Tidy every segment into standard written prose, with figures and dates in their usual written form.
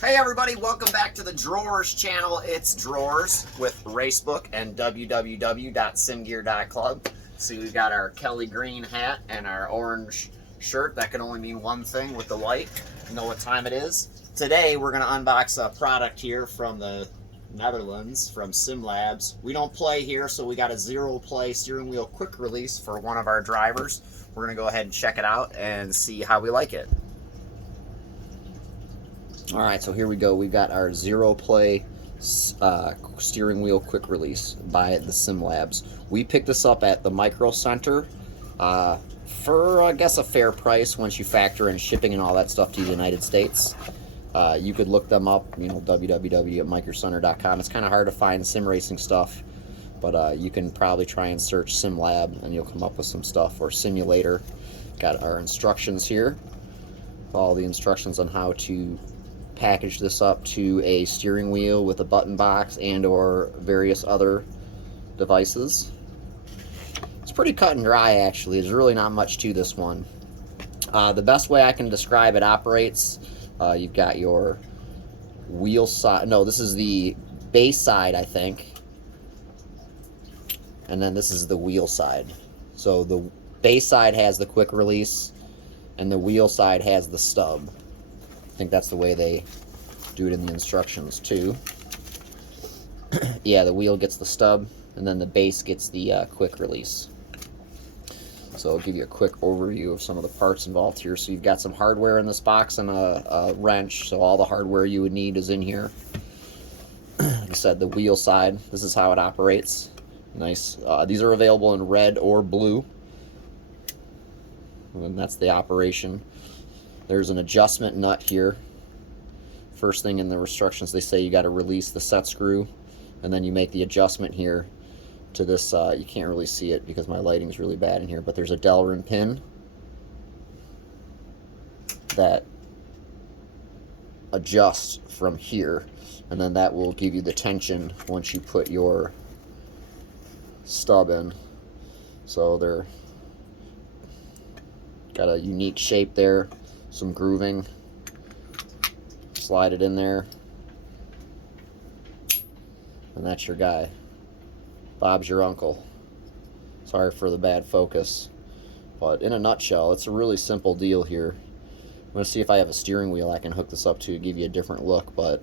Hey everybody, welcome back to the Drawers channel. It's Drawers with Racebook and www.simgear.club. See, we've got our Kelly green hat and our orange shirt. That can only mean one thing with the light. You know what time it is. Today we're going to unbox a product here from the Netherlands, from SimLabs. We don't play here, so we got a Xero-play steering wheel quick release for one of our drivers. We're going to go ahead and check it out and see how we like it. Alright, so here we go. We've got our Xero-play steering wheel quick release by the SimLabs. We picked this up at the Micro Center for, I guess, a fair price once you factor in shipping and all that stuff to the United States. You could look them up, you know, www.microcenter.com. It's kind of hard to find sim racing stuff, but you can probably try and search SimLab and you'll come up with some stuff, or simulator. Got our instructions here. All the instructions on how to package this up to a steering wheel with a button box and or various other devices. It's pretty cut and dry, actually. There's really not much to this one. The best way I can describe it operates, you've got your wheel side. No, this is the base side, I think, and then this is the wheel side. So the base side has the quick release and the wheel side has the stub. I think that's the way they do it in the instructions too. Yeah, the wheel gets the stub and then the base gets the quick release. So I'll give you a quick overview of some of the parts involved here. So you've got some hardware in this box and a wrench, so all the hardware you would need is in here. Like I said, the wheel side, this is how it operates. Nice. These are available in red or blue, and that's the operation. There's an adjustment nut here. First thing in the instructions, they say you got to release the set screw, and then you make the adjustment here to this. You can't really see it because my lighting's really bad in here, but there's a Delrin pin that adjusts from here, and then that will give you the tension once you put your stub in. So they're got a unique shape there, some grooving. Slide it in there, and that's your guy. Bob's your uncle. Sorry for the bad focus, but in a nutshell, it's a really simple deal here. I'm going to see if I have a steering wheel I can hook this up to give you a different look, but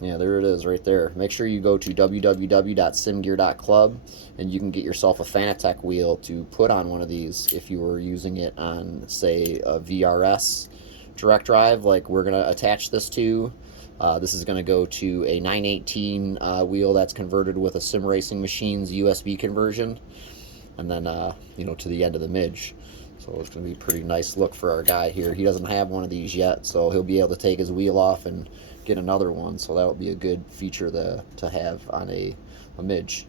yeah, there it is right there. Make sure you go to www.simgear.club and you can get yourself a Fanatec wheel to put on one of these if you were using it on, say, a VRS direct drive like we're going to attach this to. This is going to go to a 918 wheel that's converted with a sim racing machine's USB conversion, and then you know, to the end of the midge. So it's going to be a pretty nice look for our guy here. He doesn't have one of these yet, so he'll be able to take his wheel off and get another one. So that would be a good feature to have on a midge.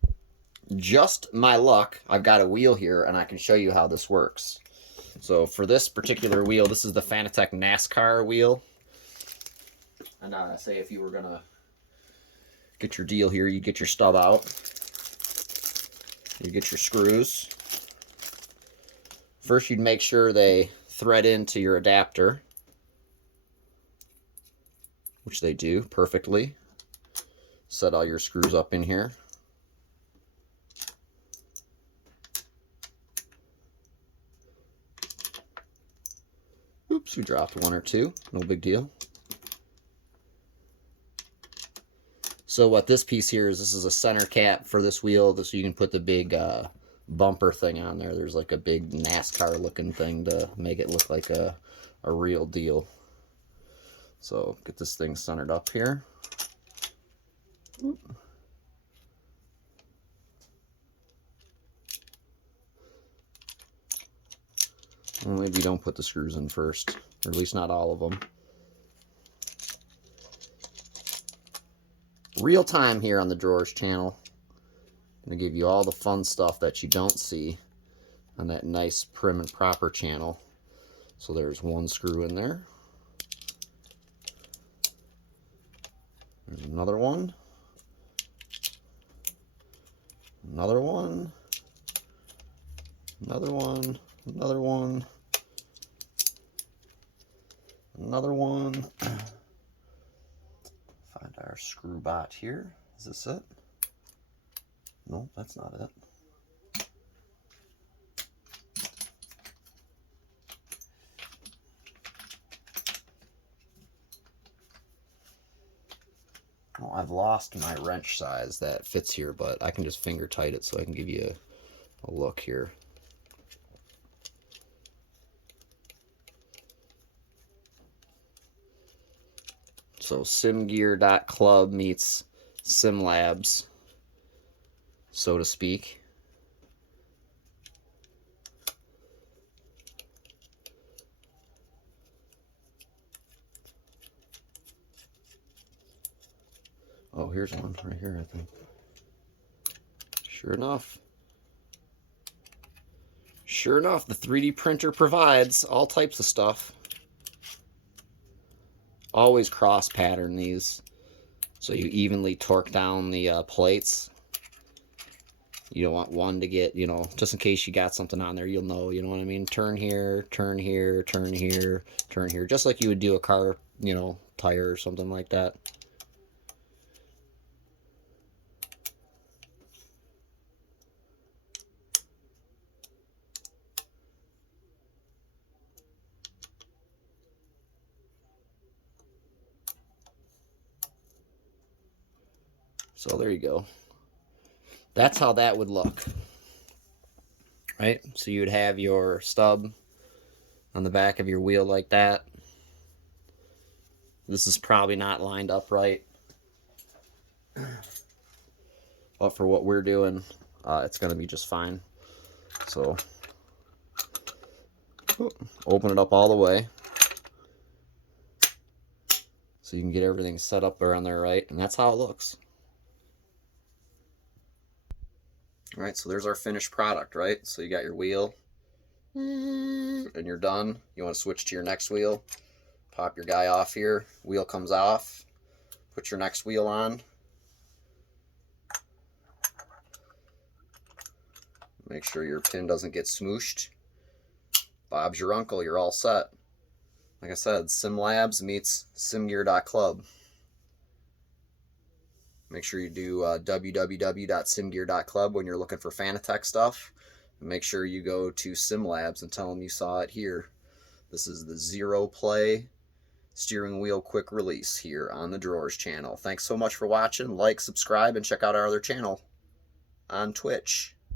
Just my luck, I've got a wheel here and I can show you how this works. So for this particular wheel, this is the Fanatec Nascar wheel. And say if you were going to get your deal here, you get your stub out. You get your screws. First, you'd make sure they thread into your adapter, which they do perfectly. Set all your screws up in here. Oops, we dropped one or two. No big deal. So what this piece here is, this is a center cap for this wheel, so you can put the big bumper thing on there. There's like a big NASCAR looking thing to make it look like a real deal. So get this thing centered up here. Well, maybe you don't put the screws in first, or at least not all of them. Real time here on the Drawers channel. I'm going to give you all the fun stuff that you don't see on that nice prim and proper channel. So there's one screw in there. There's another one. Another one. Another one. Another one. Another one. our screw bot here. Is this it? No, that's not it. Well, I've lost my wrench size that fits here, but I can just finger tight it so I can give you a look here. So simgear.club meets SimLabs, so to speak. Oh, here's one right here, I think. Sure enough. Sure enough, the 3D printer provides all types of stuff. Always cross pattern these so you evenly torque down the plates. You don't want one to get, you know, just in case you got something on there, you'll know, you know what I mean? Turn here, turn here, turn here, turn here, just like you would do a car, you know, tire or something like that. So there you go. That's how that would look. Right? So you'd have your stub on the back of your wheel like that. This is probably not lined up right. But for what we're doing, it's going to be just fine. So open it up all the way so you can get everything set up around there right, and that's how it looks. All right, so there's our finished product, right? So you got your wheel and you're done. You want to switch to your next wheel, pop your guy off here, wheel comes off, put your next wheel on, make sure your pin doesn't get smooshed. Bob's your uncle, you're all set. Like I said, SimLabs meets simgear.club. Make sure you do www.simgear.club when you're looking for Fanatec stuff. And make sure you go to SimLabs and tell them you saw it here. This is the Xero-play steering wheel quick release here on the Drawers channel. Thanks so much for watching. Like, subscribe, and check out our other channel on Twitch.